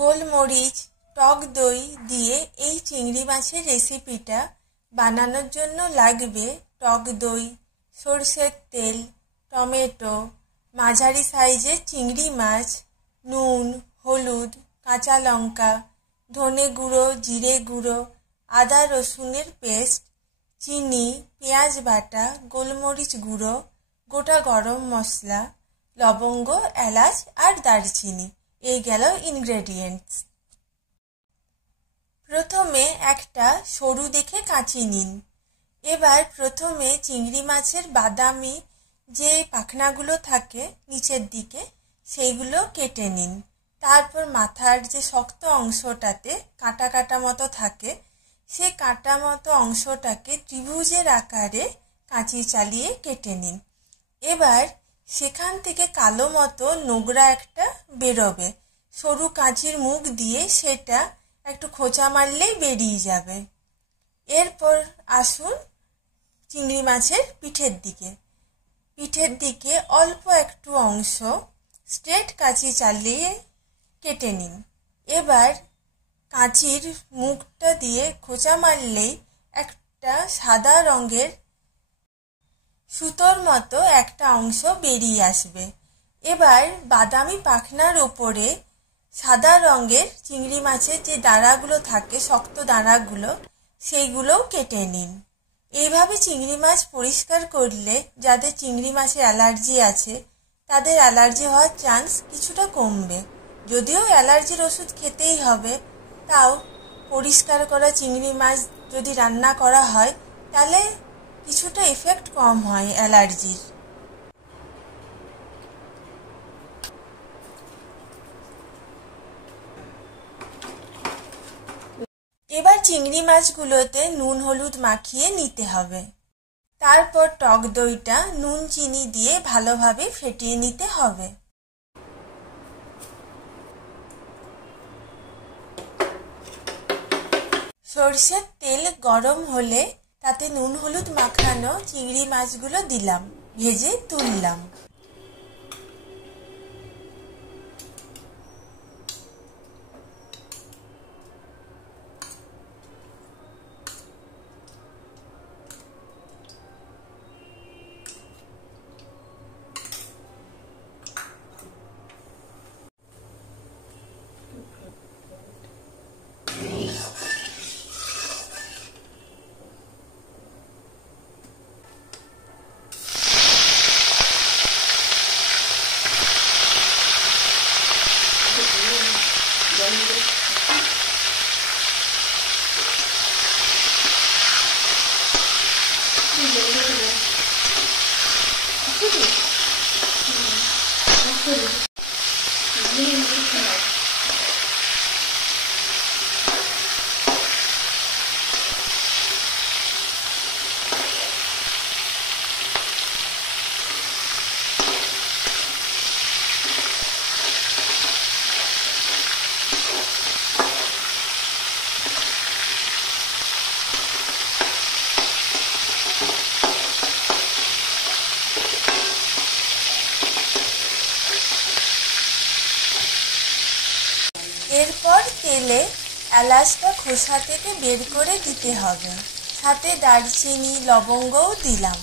গোলমরিচ, টক দই দিয়ে এই চিংড়ি মাছের রেসিপিটা বানানোর জন্য লাগবে টক দই, সরষের তেল, টমেটো, মাঝারি সাইজের চিংড়ি মাছ, নুন, হলুদ, কাঁচা লঙ্কা, ধনে গুঁড়ো, জিরে গুঁড়ো, আদা রসুনের পেস্ট, চিনি, পেঁয়াজ বাটা, গোলমরিচ গুঁড়ো, গোটা গরম মশলা, লবঙ্গ, এলাচ আর দারচিনি। এই গেল ইনগ্রেডিয়েন্টস। প্রথমে একটা সরু দেখে কাঁচি নিন। এবার প্রথমে চিংড়ি মাছের বাদামি যে পাখনাগুলো থাকে নিচের দিকে সেইগুলো কেটে নিন। তারপর মাথার যে শক্ত অংশটাতে কাঁটা কাঁটা মতো থাকে সেই কাঁটা মতো অংশটাকে ত্রিভুজের আকারে কাঁচি চালিয়ে কেটে নিন। এবার সেখান থেকে কালো মতো নোংরা একটা বেরোবে, সরু কাঁচির মুখ দিয়ে সেটা একটু খোঁচা মারলেই বেরিয়ে যাবে। এরপর আসুন চিংড়ি মাছের পিঠের দিকে অল্প একটু অংশ স্ট্রেট কাঁচি চালিয়ে কেটে নিন। এবার কাঁচির মুখটা দিয়ে খোঁচা মারলেই একটা সাদা রঙের সুতোর মতো একটা অংশ বেরিয়ে আসবে। এবার বাদামি পাখনার ওপরে সাদা রঙের চিংড়ি মাছের যে দাঁড়াগুলো থাকে, শক্ত দাঁড়াগুলো, সেইগুলোও কেটে নিন। এইভাবে চিংড়ি মাছ পরিষ্কার করলে যাদের চিংড়ি মাছের অ্যালার্জি আছে তাদের অ্যালার্জি হওয়ার চান্স কিছুটা কমবে। যদিও অ্যালার্জির ওষুধ খেতেই হবে, তাও পরিষ্কার করা চিংড়ি মাছ যদি রান্না করা হয় তাহলে কিছুটা এফেক্ট কম হয় অ্যালার্জির। এবার চিংড়ি মাছগুলোতে নুন হলুদ মাখিয়ে নিতে হবে। তারপর টক দইটা নুন চিনি দিয়ে ভালোভাবে ফেটিয়ে নিতে হবে। সরষের তেল গরম হলে তাতে নুন হলুদ মাখানো চিংড়ি মাছগুলো দিলাম, ভেজে তুললাম। এরপর তেলে এলাচটা খোসা থেকে বের করে দিতে হবে, সাথে দারচিনি লবঙ্গও দিলাম।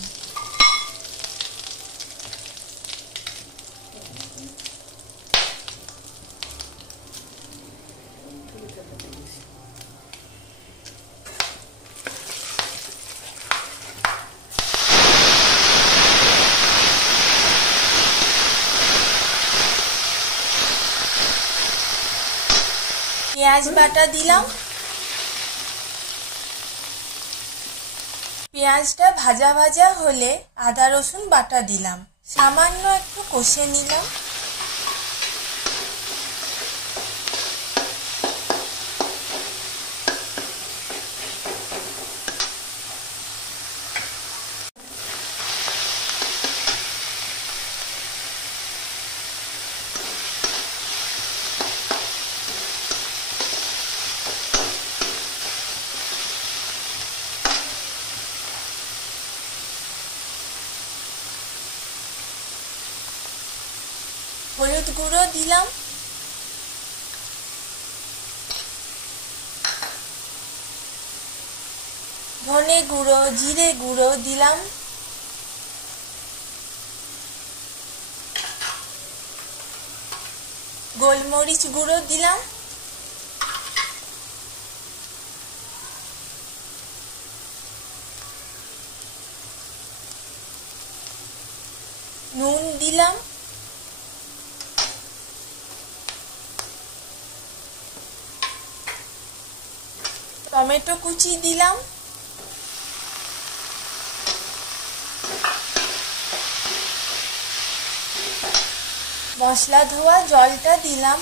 পেঁয়াজ বাটা দিলাম। পেঁয়াজটা ভাজা ভাজা হলে আদা রসুন বাটা দিলাম, সামান্য একটু কষে নিলাম। হলুদ গুঁড়ো দিলাম। ধনে গুঁড়ো, জিরে গুঁড়ো দিলাম, গোলমরিচ গুঁড়ো দিলাম, নুন দিলাম, টমেটো কুচি দিলাম, মশলা ধোয়া জলটা দিলাম,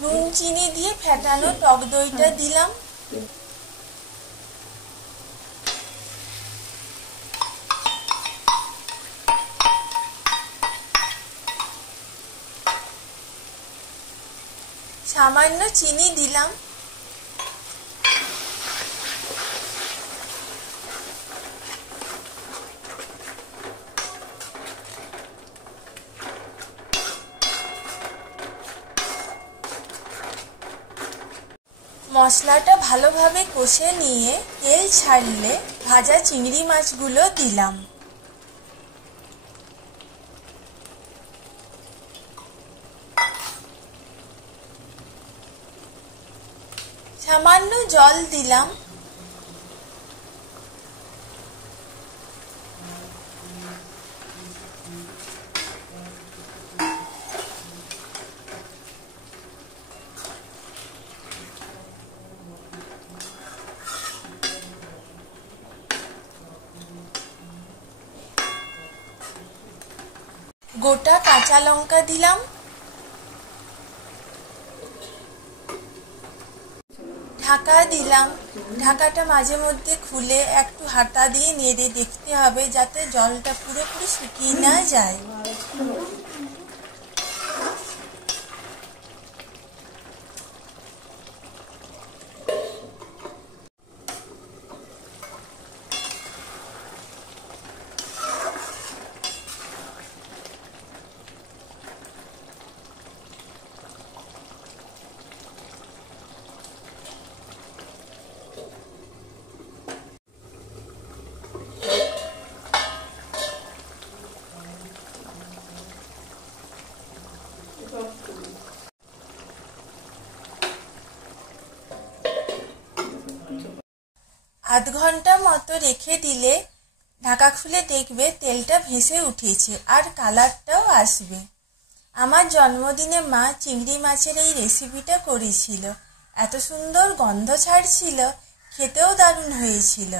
নুন চিনি দিয়ে ফেটানো টক দইটা দিলাম, সামান্য চিনি দিলাম, মশলাটা ভালোভাবে কষে নিয়ে তেল ছাড়লে ভাজা চিংড়ি মাছগুলো দিলাম, সামান্য জল দিলাম, গোটা কাঁচা লঙ্কা দিলাম, ঢাকা দিলাম। ঢাকাটা মাঝে মধ্যে খুলে একটু হাতা দিয়ে নেড়ে দেখতে হবে যাতে জলটা পুরোপুরি শুকিয়ে না যায়। আধ ঘন্টা মতো রেখে দিলে ঢাকা খুলে দেখবে তেলটা ভেসে উঠেছে আর কালারটাও আসবে। আমার জন্মদিনে মা চিংড়ি মাছের এই রেসিপিটা করেছিল, এত সুন্দর গন্ধ ছাড়ছিল, খেতেও দারুণ হয়েছিল,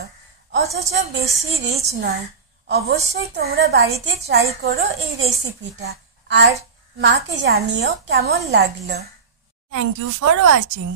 অথচ বেশি রিচ নয়। অবশ্যই তোমরা বাড়িতে ট্রাই করো এই রেসিপিটা আর মাকে জানিও কেমন লাগলো। Thank you for watching.